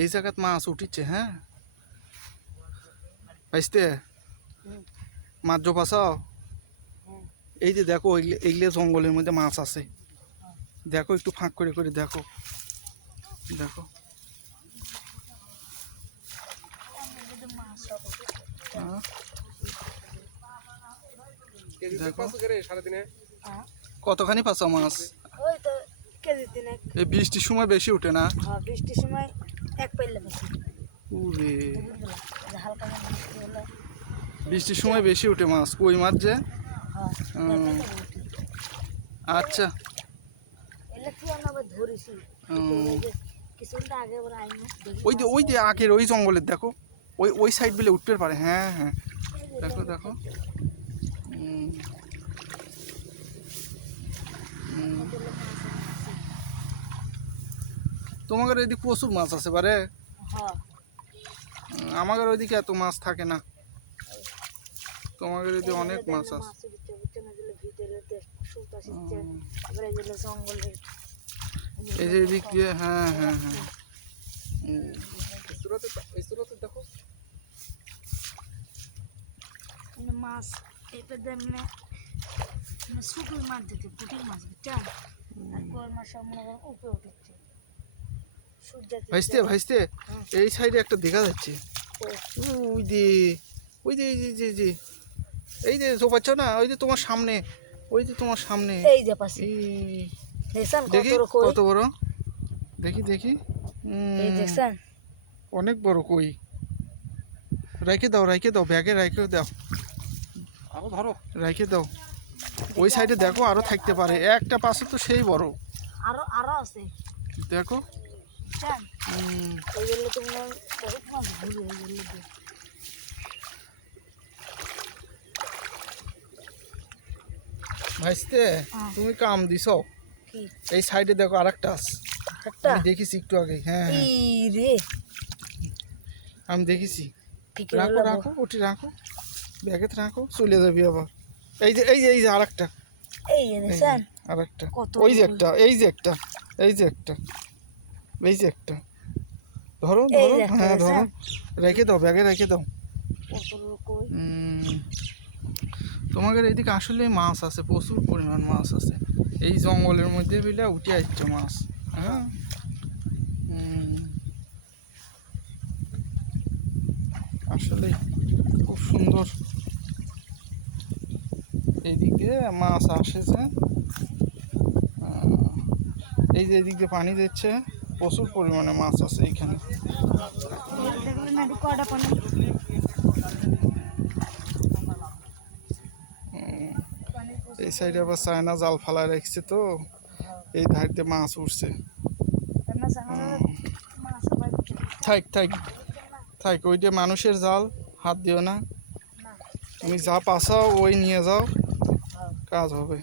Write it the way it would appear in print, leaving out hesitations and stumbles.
এই জায়গাত মাছ উঠিছে। হ্যাঁ পাইতে মাছ জোপাসাও। এই যে দেখো এইগুলো জঙ্গলের মধ্যে মাছ আছে, দেখো একটু ফাঁক করে করে দেখো দেখো। কতখানি পাচ্ছ মাছ? এই বৃষ্টির সময় বেশি উঠে না? বৃষ্টির সময় এক পাইলে বেশি। বৃষ্টির সময় বেশি উঠে মাছ, কই মাছ যে। আচ্ছা ওই যে আখের ওই জঙ্গলের দেখো, ওই সাইড বলে উঠতে পারে। হ্যাঁ হ্যাঁ দেখো দেখো। তোমাদের ওইদিকে প্রচুর মাছ আছে বারে, আমাদের ওইদিকে এত মাছ থাকে না, তোমাদের ওইদিকে অনেক মাছ আছে। এই যে এদিক দিয়ে, হ্যাঁ হ্যাঁ হ্যাঁ দেখো মাছ। এটা দেমনে শুকুর মাছ দিতে, পুঁটির মাছ বুঝছেন, আর কই মাছ সব মনে করেন উপরে উঠছে। ভাইস্তে ভাইস্তে এই সাইডে একটা দেখা যাচ্ছে, ওই যে ওই যে এই যে পাচ্ছ না, ওই যে তোমার সামনে, ওই যে তোমার সামনে, এই যে পাশে দেখি কত বড়, দেখি দেখি। দেখছেন অনেক বড় কই। রাইখে দাও ব্যাগে রাইখে দাও, আরো ধরো রাইখে দাও। ওই সাইডে দেখো আরো থাকতে পারে, একটা পাশে তো সেই বড়, আরো আছে দেখো। ভাইস্তে তুমি কাম দিছ, এই সাইডে দেখো আরেকটা আছে, আমি দেখেছি একটু আগে। হ্যাঁ আমি দেখেছি। রাখো রাখো ওটি রাখো, ব্যাগে রাখো, চলে যাবি আবার। এই যে এই যে এই যে আরেকটা, আরেকটা ওই যে একটা, এই যে একটা, এই যে একটা, এই যে একটা। ধরো ধরো, হ্যাঁ ধরো, রেখে দাও ব্যাগে রেখে দাও। তোমাদের এইদিকে আসলে মাছ আছে, প্রচুর পরিমাণ মাছ আছে, এই জঙ্গলের মধ্যে বিলা উঠে আসছে মাছ। হ্যাঁ আসলে খুব সুন্দর এইদিকে মাছ আসেছে। এই যে এদিক দিয়ে পানি দিচ্ছে, প্রচুর পরিমাণে মাছ আছে এইখানে। এই সাইডে আবার চায়না জাল ফালায় রাখছে, তো এই ধারতে মাছ উঠছে। থাক থাক থাক, ওইটা মানুষের জাল, হাত দিও না। তুমি যা পাসাও ওই নিয়ে যাও, কাজ হবে।